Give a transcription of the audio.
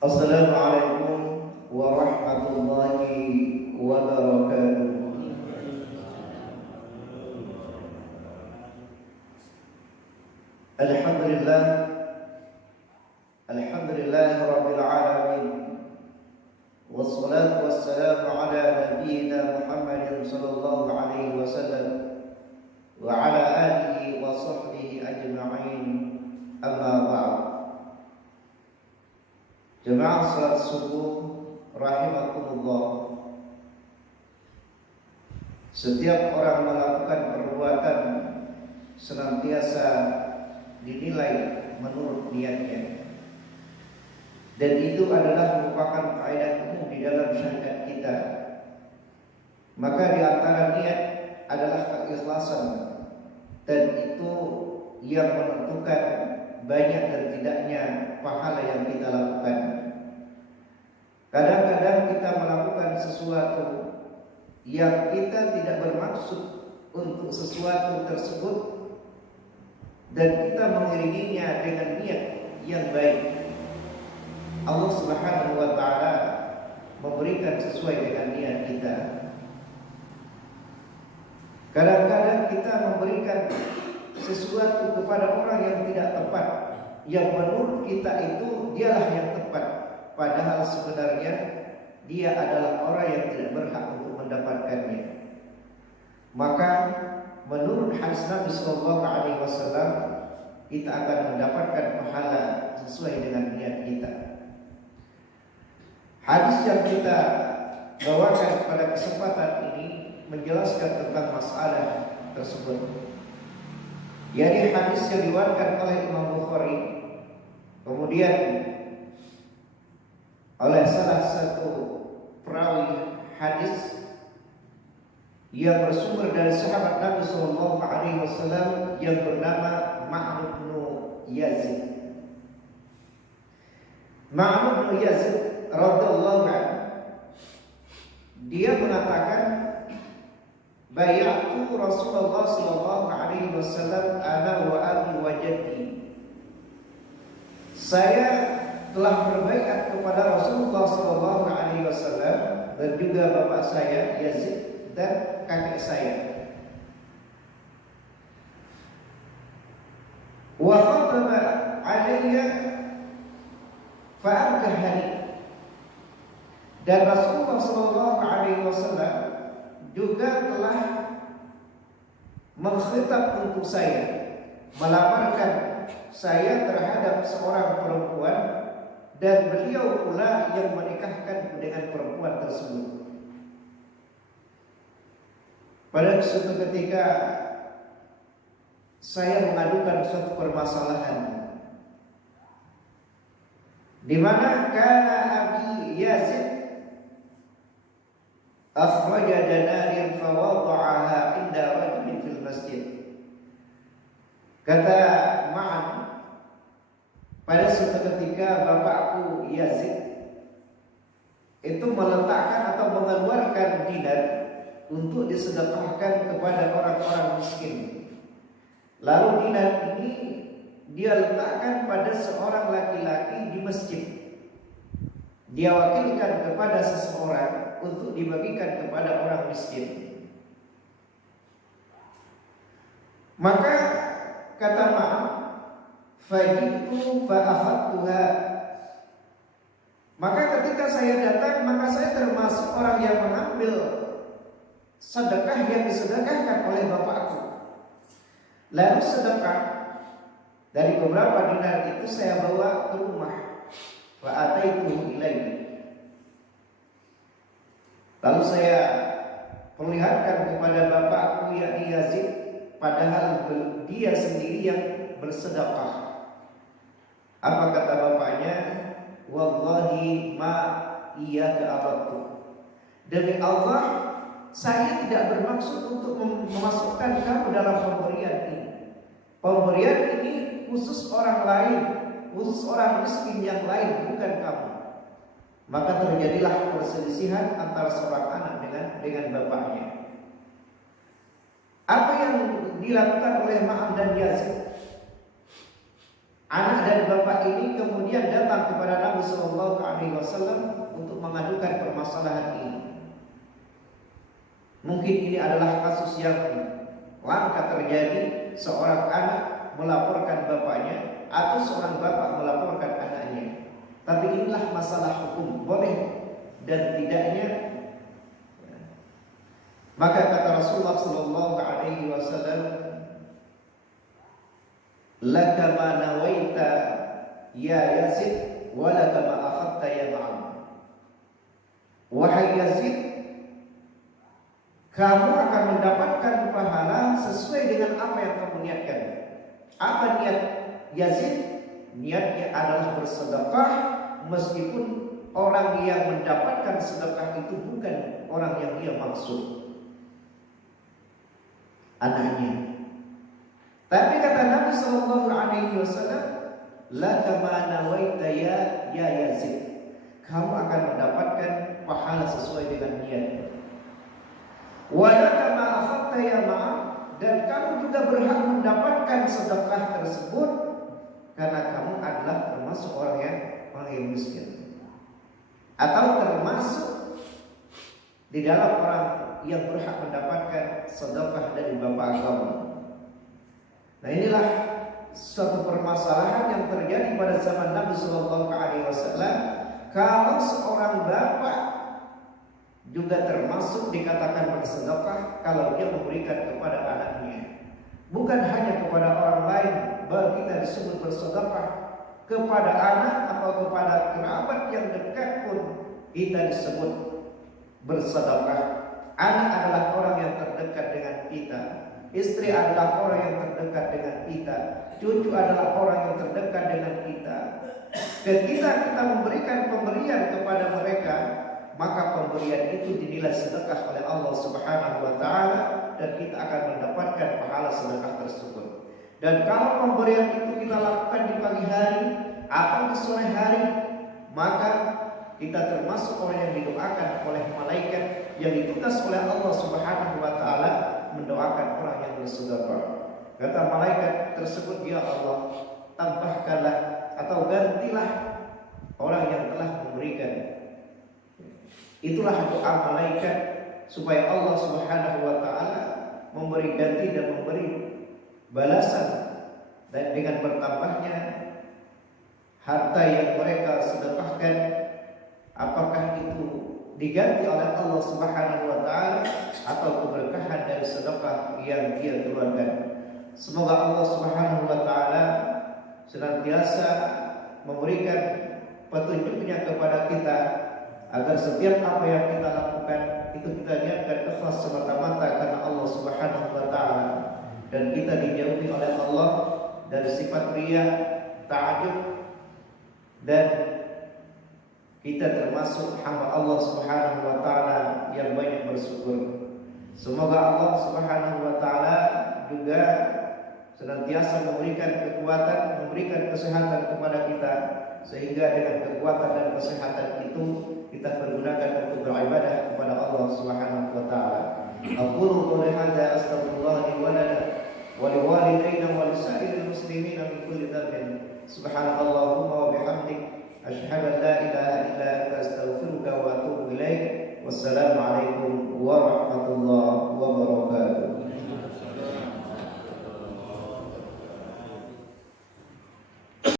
Assalamualaikum warahmatullahi wabarakatuh. Alhamdulillah, alhamdulillah rabbil alamin. Wassalatu wassalamu ala nabiyyina Muhammadin sallallahu alaihi wasallam wa ala alihi wa sahbihi ajma'in. Amma ba'd. Jemaah salat subuh rahimakumullah. Setiap orang melakukan perbuatan senantiasa dinilai menurut niatnya. Dan itu adalah merupakan kaidah umum di dalam syariat kita. Maka di antara niat adalah keikhlasan, dan itu yang menentukan banyak dan tidaknya pahala yang kita lakukan. Kadang-kadang kita melakukan sesuatu yang kita tidak bermaksud untuk sesuatu tersebut, dan kita mengiringinya dengan niat yang baik. Allah Subhanahu wa ta'ala memberikan sesuai dengan niat kita. Kadang-kadang kita memberikan sesuatu kepada orang yang tidak tepat, yang menurut kita itu dialah yang tepat, padahal sebenarnya dia adalah orang yang tidak berhak untuk mendapatkannya. Maka menurut hadis Nabi sallallahu alaihi wasallam, kita akan mendapatkan pahala sesuai dengan niat kita. Hadis yang kita bawakan pada kesempatan ini menjelaskan tentang masalah tersebut. Yakni hadis yang diriwayatkan oleh Imam Bukhari, kemudian oleh salah satu perawi hadis yang bersumber dari sahabat Nabi sallallahu alaihi wasallam yang bernama Ma'mar bin Yazid. Ma'mar bin Yazid radhiyallahu anhu, dia mengatakan, bay'atu Rasulullah sallallahu alaihi wasallam ana wa abi wa jaddi. Saya telah berbaiat kepada Rasulullah sallallahu alaihi wasallam dan juga bapak saya Yazid dan kakek saya. Wa khataba alayya fa ankahani. Dan Rasulullah sallallahu alaihi wasallam juga telah mengkhitab untuk saya, melamarkan saya terhadap seorang perempuan, dan beliau pula yang menikahkan dengan perempuan tersebut. Pada suatu ketika saya mengadukan suatu permasalahan, di mana kana Abi Yazid akhraja danarin fawada'aha inda rajulin fil masjid. Kata Ma'an, pada suatu ketika bapakku Yazid itu meletakkan atau mengeluarkan dinar untuk disedekahkan kepada orang-orang miskin. Lalu dinar ini dia letakkan pada seorang laki-laki di masjid. Dia wakilkan kepada seseorang untuk dibagikan kepada orang miskin. Maka kata Ma'am, fajitu fa'akhadtuha. Maka ketika saya datang, maka saya termasuk orang yang mengambil sedekah yang disedekahkan oleh bapakku. Lalu sedekah dari beberapa dinar itu saya bawa ke rumah. Wa ataituhu ilaihi. Lalu saya perlihatkan kepada bapakku yakni Yazid, padahal dia sendiri yang bersedekah. Apa kata bapaknya? Wallahi ma iyyaka aradtu. Demi Allah, saya tidak bermaksud untuk memasukkan kamu dalam pemberian ini. Pemberian ini khusus orang lain, khusus orang miskin yang lain, bukan kamu. Maka terjadilah perselisihan antara seorang anak dengan bapaknya. Apa yang dilakukan oleh Ma'am dan Yazid? Anak dari bapak ini kemudian datang kepada Nabi Shallallahu Alaihi Wasallam untuk mengadukan permasalahan ini. Mungkin ini adalah kasus yang langka terjadi, seorang anak melaporkan bapaknya atau seorang bapak melaporkan anaknya. Tapi inilah masalah hukum, boleh dan tidaknya. Maka kata Rasulullah Shallallahu Alaihi Wasallam, laka ma nawaita ya Yazid, wa laka ma akhadta ya Ma'am. Wahai Yazid, kamu akan mendapatkan pahala sesuai dengan apa yang kamu niatkan. Apa niat Yazid? Niatnya adalah bersedekah, meskipun orang yang mendapatkan sedekah itu bukan orang yang dia maksud, anaknya. Tapi kata Nabi Sallallahu Alaihi Wasallam, laka ma nawaita ya Yazid, kamu akan mendapatkan pahala sesuai dengan niat. Wa laka ma akhadta ya Ma'am, dan kamu juga berhak mendapatkan sedekah tersebut karena kamu adalah termasuk orang yang miskin, atau termasuk di dalam orang yang berhak mendapatkan sedekah dari bapak kamu. Nah, inilah suatu permasalahan yang terjadi pada zaman Nabi Sallallahu Alaihi Wasallam. Kalau seorang bapak juga termasuk dikatakan bersedekah kalau dia memberikan kepada anaknya, bukan hanya kepada orang lain, baru kita disebut bersedekah. Kepada anak atau kepada kerabat yang dekat pun kita disebut bersedekah. Anak adalah orang yang terdekat dengan kita. Istri adalah orang yang terdekat dengan kita. Cucu adalah orang yang terdekat dengan kita. Ketika kita memberikan pemberian kepada mereka, maka pemberian itu dinilai sedekah oleh Allah Subhanahu wa taala dan kita akan mendapatkan pahala sedekah tersebut. Dan kalau pemberian itu kita lakukan di pagi hari atau di sore hari, maka kita termasuk orang yang didoakan oleh malaikat yang ditugas oleh Allah Subhanahu wa taala mendoakan orang yang bersedekah. Kata malaikat tersebut, ya Allah, tambahkanlah atau gantilah orang yang telah memberikan. Itulah doa malaikat supaya Allah Subhanahu wa taala memberi ganti dan memberi balasan, dan dengan bertambahnya harta yang mereka sedekahkan, apakah itu diganti oleh Allah Subhanahu wa taala atau keberkahan dari sedekah yang dia keluarkan. Semoga Allah Subhanahu wa taala senantiasa memberikan petunjuknya kepada kita agar setiap apa yang kita lakukan itu kita niatkan ikhlas semata-mata karena Allah Subhanahu wa taala, dan kita dijauhi oleh Allah dari sifat riya, ta'ajub, dan kita termasuk hamba Allah Subhanahu wa taala yang banyak bersyukur. Semoga Allah Subhanahu wa taala juga senantiasa memberikan kekuatan, memberikan kesehatan kepada kita, sehingga dengan kekuatan dan kesehatan itu kita pergunakan untuk beribadah kepada Allah Subhanahu wa taala. Aqulu qawli hadza astaghfirullah li wa lana wa li walidayna wa li sa'iril muslimina min kulli dhanbin. Subhanallahumma wa bihamdik, asyhadu an la ilaha illa anta astaghfiruka wa atubu ilaik. Wassalamu